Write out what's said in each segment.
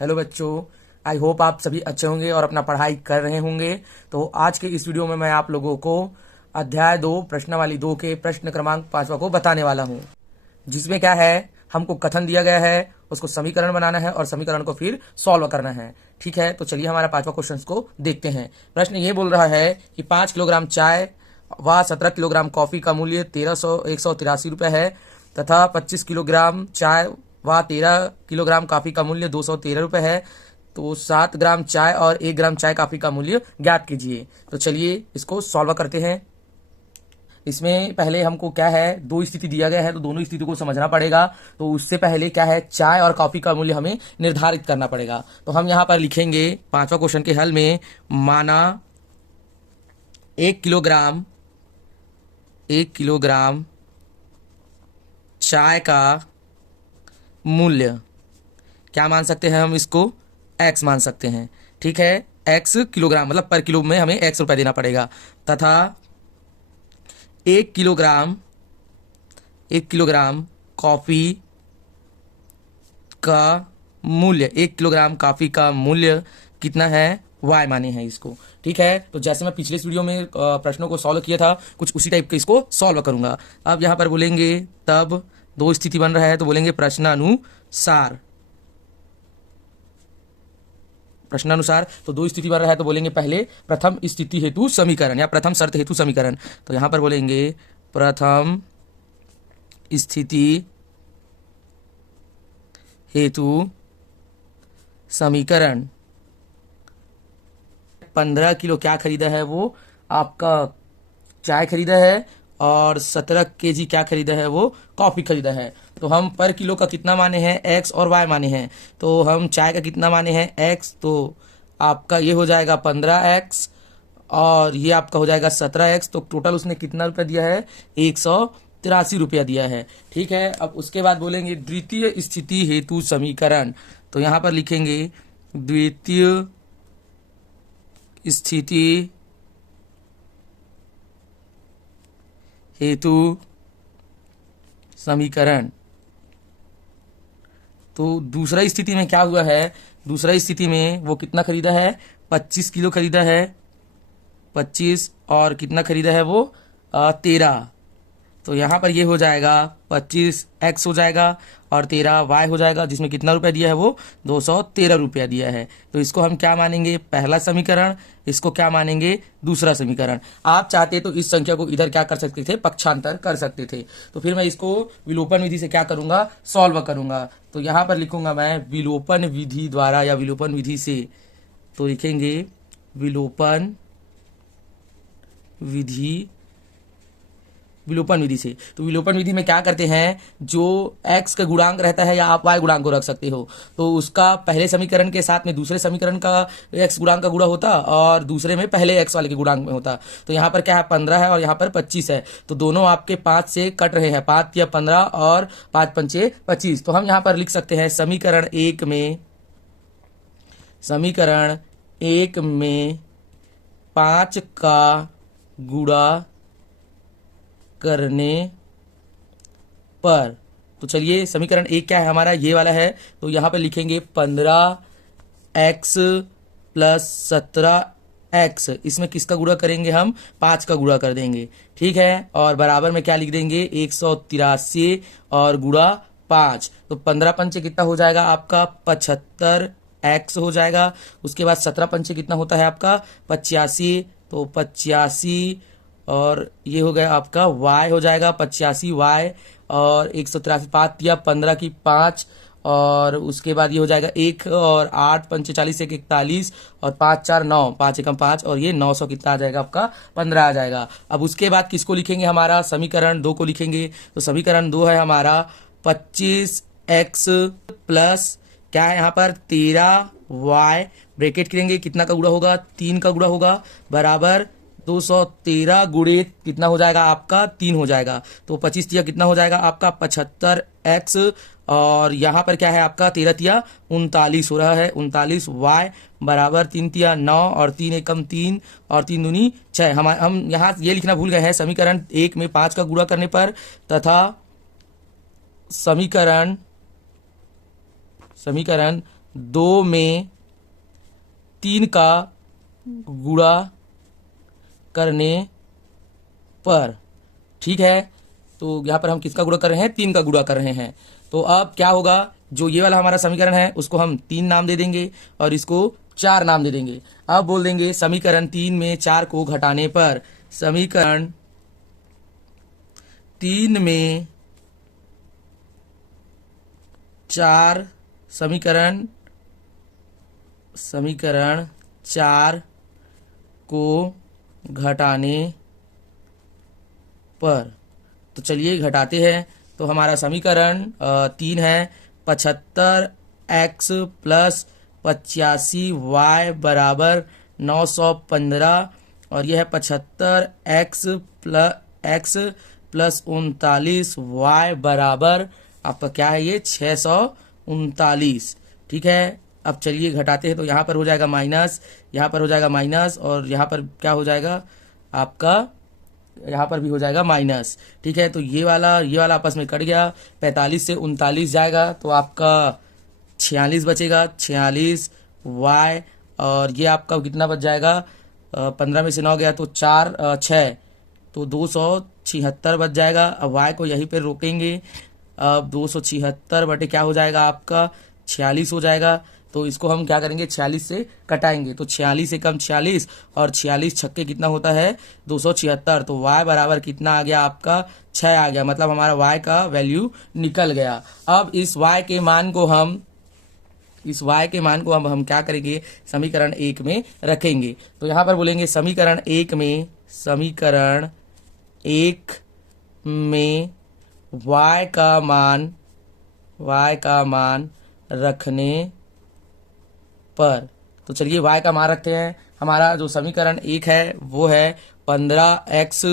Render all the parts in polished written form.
Hello बच्चों, I hope आप सभी अच्छे होंगे और अपना पढ़ाई कर रहे होंगे। तो आज के इस वीडियो में मैं आप लोगों को अध्याय 2 प्रश्नावली 2 के प्रश्न क्रमांक 5वां को बताने वाला हूँ, जिसमें क्या है, हमको कथन दिया गया है, उसको समीकरण बनाना है और समीकरण को फिर सॉल्व करना है। ठीक है, तो चलिए हमारा 5वां क्वेश्चन को देखते हैं। प्रश्न ये बोल रहा है कि 5 किलोग्राम चाय व 17 किलोग्राम कॉफी का मूल्य 1,383 रुपये है तथा 25 किलोग्राम चाय व 13 किलोग्राम कॉफी का मूल्य 213 रुपये है। तो 7 ग्राम चाय और 1 ग्राम चाय कॉफी का मूल्य ज्ञात कीजिए। तो चलिए इसको सॉल्व करते हैं। इसमें पहले हमको क्या है, दो स्थिति दिया गया है तो दोनों स्थिति को समझना पड़ेगा। तो उससे पहले क्या है, चाय और कॉफी का मूल्य हमें निर्धारित करना पड़ेगा। तो हम यहाँ पर लिखेंगे 5वां क्वेश्चन के हल में, माना 1 किलोग्राम चाय का मूल्य क्या मान सकते हैं, हम इसको x मान सकते हैं। ठीक है, x किलोग्राम मतलब पर किलो में हमें x रुपये देना पड़ेगा, तथा 1 किलोग्राम कॉफी का मूल्य, 1 किलोग्राम कॉफी का मूल्य कितना है, y माने हैं इसको। ठीक है, तो जैसे मैं पिछले वीडियो में प्रश्नों को सॉल्व किया था, कुछ उसी टाइप के इसको सॉल्व करूंगा। अब यहाँ पर बोलेंगे, तब दो स्थिति बन रहा है तो बोलेंगे प्रश्नानुसार। तो दो स्थिति बन रहा है तो बोलेंगे पहले प्रथम स्थिति हेतु समीकरण या प्रथम शर्त हेतु समीकरण। तो यहां पर बोलेंगे प्रथम स्थिति हेतु समीकरण। 15 किलो क्या खरीदा है, वो आपका चाय खरीदा है और 17 केजी क्या खरीदा है, वो कॉफी खरीदा है। तो हम पर किलो का कितना माने हैं, x और y माने हैं। तो हम चाय का कितना माने हैं, x, तो आपका ये हो जाएगा 15x और ये आपका हो जाएगा 17x। तो टोटल उसने कितना रुपया दिया है, 183 रुपया दिया है। ठीक है, अब उसके बाद बोलेंगे द्वितीय स्थिति हेतु समीकरण। तो यहां पर लिखेंगे द्वितीय स्थिति हेतु समीकरण। तो दूसरा स्थिति में क्या हुआ है, दूसरा स्थिति में वो कितना खरीदा है, 25 किलो खरीदा है, 25 और कितना खरीदा है वो 13। तो यहाँ पर ये हो जाएगा 25x हो जाएगा और 13y हो जाएगा, जिसमें कितना रुपया दिया है, वो 213 रुपया दिया है। तो इसको हम क्या मानेंगे, पहला समीकरण, इसको क्या मानेंगे, दूसरा समीकरण। आप चाहते तो इस संख्या को इधर क्या कर सकते थे, पक्षांतर कर सकते थे। तो फिर मैं इसको विलोपन विधि से क्या करूंगा, सॉल्व करूंगा। तो यहाँ पर लिखूंगा मैं विलोपन विधि द्वारा या विलोपन विधि से। तो लिखेंगे विलोपन विधि से। तो विलोपन विधि में क्या करते हैं, जो x का गुणांक रहता है या आप y गुणांक को रख सकते हो, तो उसका पहले समीकरण के साथ में दूसरे समीकरण का x गुणांक का गुणा होता और दूसरे में पहले x वाले के गुणांक में होता। तो यहाँ पर क्या है, 15 है और यहाँ पर 25 है। तो दोनों आपके 5 से कट रहे हैं, 5 या 15 और 5 पंचे 25। तो हम यहाँ पर लिख सकते हैं समीकरण एक में 5 का गुणा करने पर। तो चलिए समीकरण एक क्या है हमारा, ये वाला है। तो यहां पे लिखेंगे 15x प्लस 17x, इसमें किसका गुणा करेंगे, हम 5 का गुणा कर देंगे। ठीक है, और बराबर में क्या लिख देंगे, 183 और गुणा 5। तो 15 पंचे कितना हो जाएगा आपका, 75x हो जाएगा। उसके बाद 17 पंचे कितना होता है आपका, 85। तो 85 और ये हो गया आपका y हो जाएगा 85y और 183, 5 या 15 की 5 और उसके बाद ये हो जाएगा 1 और 8 पंचे 40 1 41 और 5 4 9, 5 एकम 5 और ये 900 कितना आ जाएगा आपका, 15 आ जाएगा। अब उसके बाद किसको लिखेंगे, हमारा समीकरण 2 को लिखेंगे। तो समीकरण 2 है हमारा 25x प्लस क्या है यहाँ पर 13y, ब्रैकेट करेंगे, कितना का गुणा होगा, 3 का गुणा होगा, बराबर 213 गुणित कितना हो जाएगा आपका, 3 हो जाएगा। तो 25 तिया कितना हो जाएगा आपका 75x और यहाँ पर क्या है आपका 13 तिया 39 हो रहा है, 39y बराबर 3 तिया 9 और 3 एकम 3 और 3 दूनी 6। हम यहाँ ये लिखना भूल गए हैं, समीकरण एक में 5 का गुणा करने पर तथा समीकरण 2 में 3 का गुणा करने पर। ठीक है, तो यहाँ पर हम किसका गुणा कर रहे हैं? 3 का गुणा कर रहे हैं। तो अब क्या होगा, जो ये वाला हमारा समीकरण है उसको हम 3 नाम दे देंगे और इसको 4 नाम दे देंगे। अब बोल देंगे समीकरण 3 में 4 को घटाने पर। समीकरण 3 में 4 समीकरण 4 को घटाने पर। तो चलिए घटाते हैं। तो हमारा समीकरण 3 है 75x प्लस 85y बराबर 915, और यह है 75x प्लस 39y बराबर आपका क्या है, ये 639। ठीक है, अब चलिए घटाते हैं। तो यहाँ पर हो जाएगा माइनस, यहाँ पर हो जाएगा माइनस, और यहाँ पर क्या हो जाएगा आपका, यहाँ पर भी हो जाएगा माइनस। ठीक है, तो ये वाला आपस में कट गया। 45 से 39 जाएगा तो आपका 46 बचेगा, 46 y, और ये आपका कितना बच जाएगा, 15 में से 9 गया तो 4 6, तो 276 बच जाएगा। अब y को यहीं पे रोकेंगे। अब 276 बटे क्या हो जाएगा आपका 46 हो जाएगा। तो इसको हम क्या करेंगे, 46 से कटाएंगे। तो 46 एकम 46, और 46 छक्के कितना होता है 276। तो y बराबर कितना आ गया आपका 6 आ गया, मतलब हमारा y का वैल्यू निकल गया। अब इस y के मान को हम क्या करेंगे, समीकरण 1 में रखेंगे। तो यहाँ पर बोलेंगे समीकरण 1 में y का मान रखने पर। तो चलिए y का मान रखते हैं। हमारा जो समीकरण 1 है वो है 15x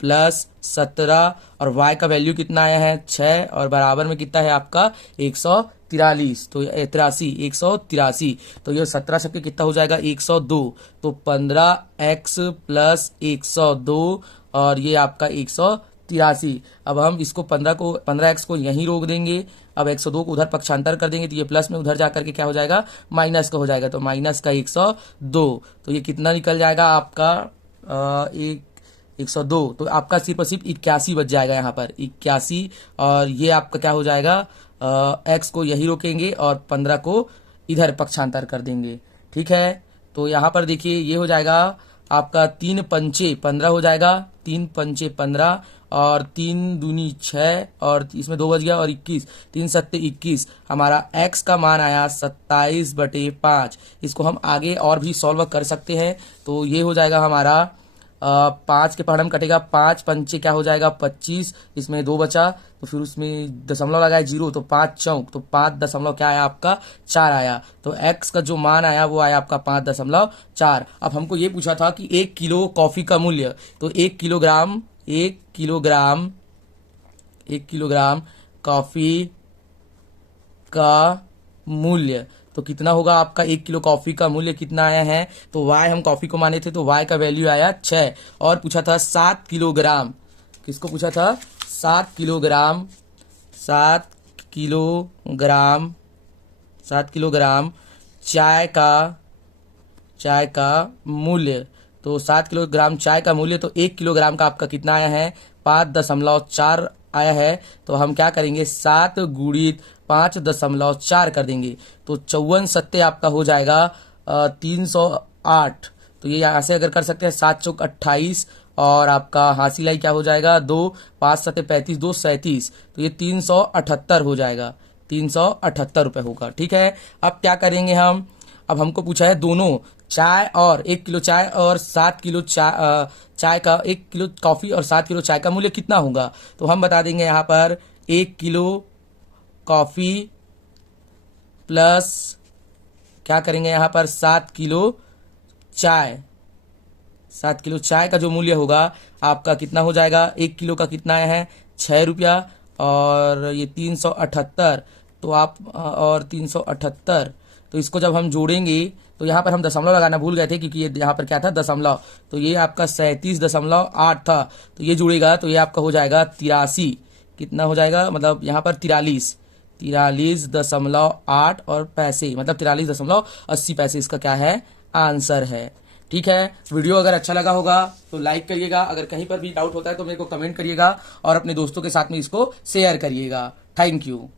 प्लस 17, और y का वैल्यू कितना आया है 6, और बराबर में कितना है आपका 143। तो 183। तो ये 17 छक्के कितना हो जाएगा 102। तो 15x प्लस 102, और ये आपका 183। अब हम इसको 15x को यहीं रोक देंगे। अब 102 को उधर पक्षांतर कर देंगे तो ये प्लस में उधर जाकर के क्या हो जाएगा, माइनस का हो जाएगा। तो माइनस का 102, तो ये कितना निकल जाएगा आपका 102। तो आपका सिर्फ और सिर्फ 81 बच जाएगा यहाँ पर 81, और ये आपका क्या हो जाएगा, x को यही रोकेंगे और 15 को इधर पक्षांतर कर देंगे। ठीक है, तो यहाँ पर देखिए ये हो जाएगा आपका 3 पंचे 15 हो जाएगा, 3 पंचे 15, और 3 दूनी 6, और इसमें 2 बच गया, और 21, 3 सत्ते 21। हमारा x का मान आया 27/5। इसको हम आगे और भी सॉल्व कर सकते हैं। तो ये हो जाएगा हमारा 5 के पहाड़म कटेगा, 5 पंचे क्या हो जाएगा 25, इसमें 2 बचा, तो फिर उसमें दशमलव लगाए 0, तो 5 चौक, तो 5 दशमलव क्या आया आपका 4 आया। तो x का जो मान आया वो आया आपका 5.4। अब हमको ये पूछा था कि 1 किलो कॉफी का मूल्य, तो 1 किलोग्राम कॉफी का मूल्य तो कितना होगा आपका, 1 किलो कॉफी का मूल्य कितना आया है। तो y हम कॉफी को माने थे तो y का वैल्यू आया 6, और पूछा था 7 किलोग्राम, किसको पूछा था 7 किलोग्राम चाय का मूल्य। तो 7 किलोग्राम चाय का मूल्य, तो 1 किलोग्राम का आपका कितना आया है 5.4 आया है। तो हम क्या करेंगे 7 गुणित 5.4 कर देंगे, तो 54 सत्ते आपका हो जाएगा 308। तो ये यहाँ से अगर कर सकते हैं 7 चौक 28, और आपका हासिल आई क्या हो जाएगा 2, 5 सत्ते 35, 2 37, तो ये 378 हो जाएगा, 378 रुपये होगा। ठीक है, अब क्या करेंगे हम, अब हमको पूछा है दोनों चाय और 1 किलो चाय और 7 किलो चाय का, 1 किलो कॉफी और 7 किलो चाय का मूल्य कितना होगा। तो हम बता देंगे यहाँ पर 1 किलो कॉफी प्लस क्या करेंगे यहाँ पर 7 किलो चाय, 7 किलो चाय का जो मूल्य होगा आपका कितना हो जाएगा, 1 किलो का कितना आया है 6 रुपया, और ये 378, तो आप और 378, तो इसको जब हम जोड़ेंगे तो यहाँ पर हम दशमलव लगाना भूल गए थे क्योंकि ये यहाँ पर क्या था दशमलव, तो ये आपका 37.8 था, तो ये जुड़ेगा तो ये आपका हो जाएगा 83, कितना हो जाएगा मतलब यहाँ पर 43 43.8 और पैसे, मतलब 43.80 इसका क्या है, आंसर है। ठीक है, वीडियो अगर अच्छा लगा होगा तो लाइक करिएगा, अगर कहीं पर भी डाउट होता है तो मेरे को कमेंट करिएगा और अपने दोस्तों के साथ में इसको शेयर करिएगा। Thank you.